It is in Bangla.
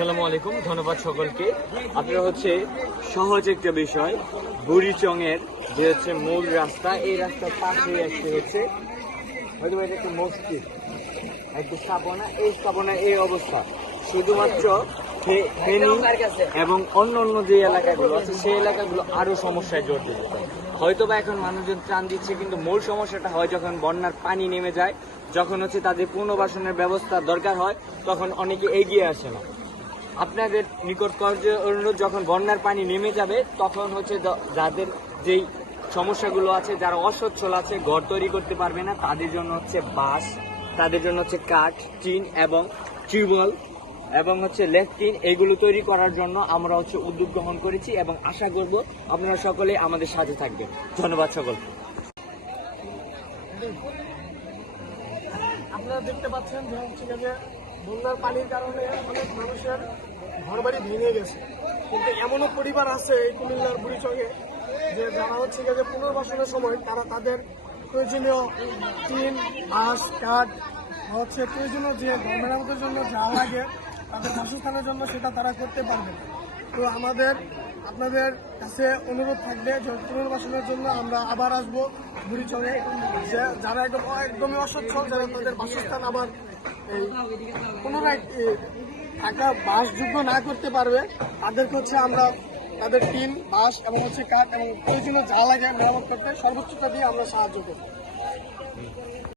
আসসালামু আলাইকুম, ধন্যবাদ সকলকে। আপনারা হচ্ছে সহজ একটা বিষয়, বুড়িচংয়ের যে হচ্ছে মূল রাস্তা, এই রাস্তার পাশে আসতে হচ্ছে হয়তো এটা একটা মসজিদ, একটা স্থাপনা। এই স্থাপনার এই অবস্থা শুধুমাত্র ফেনী এবং অন্য অন্য যে এলাকাগুলো আছে সেই এলাকাগুলো আরো সমস্যায় জড়িত। হয়তো বা এখন মানুষজন ত্রাণ দিচ্ছে, কিন্তু মূল সমস্যাটা হয় যখন বন্যার পানি নেমে যায়, যখন হচ্ছে তাদের পুনর্বাসনের ব্যবস্থা দরকার হয়, তখন অনেকে এগিয়ে আসে না। আপনাদের নিকট অনুরোধ, যখন বন্যার পানি নেমে যাবে তখন হচ্ছে যাদের যেই সমস্যাগুলো আছে, যারা অসচ্ছল আছে, ঘর তৈরি করতে পারবে না, তাদের জন্য হচ্ছে বাঁশ, তাদের জন্য হচ্ছে কাঠ, টিন এবং টিউবওয়েল এবং হচ্ছে লেট্রিন, এইগুলো তৈরি করার জন্য আমরা হচ্ছে উদ্যোগ গ্রহণ করেছি এবং আশা করব আপনারা সকলে আমাদের সাথে থাকবেন। ধন্যবাদ সকলকে। আপনারা দেখতে পাচ্ছেন যে হচ্ছে যে বন্যার পানির কারণে অনেক মানুষের ঘরবাড়ি ভেঙে গেছে, কিন্তু এমনও পরিবার আছে এই কুমিল্লার বুড়িচংয়ে যে যারা হচ্ছে যে পুনর্বাসনের সময় তারা তাদের প্রয়োজনীয় টিন, বাঁশ, কাঠ হচ্ছে প্রয়োজনীয় যে ঘর মেরামতের জন্য যা লাগে তাদের বাসস্থানের জন্য সেটা তারা করতে পারবে। তো আপনাদের কাছে অনুরোধ থাকবে যে পুনর্বাসনের জন্য আমরা আবার আসবো বুড়িচংয়ে, যে যারা একদমই অসচ্ছল, যারা তাদের বাসস্থান আবার এই পুনরায় থাকা বাসযোগ্য না করতে পারবে, তাদেরকে হচ্ছে আমরা তাদের টিন, বাঁশ এবং হচ্ছে কাঠ এবং প্রয়োজনীয় যা লাগে মেরামত করতে সর্বোচ্চটা দিয়ে আমরা সাহায্য করব।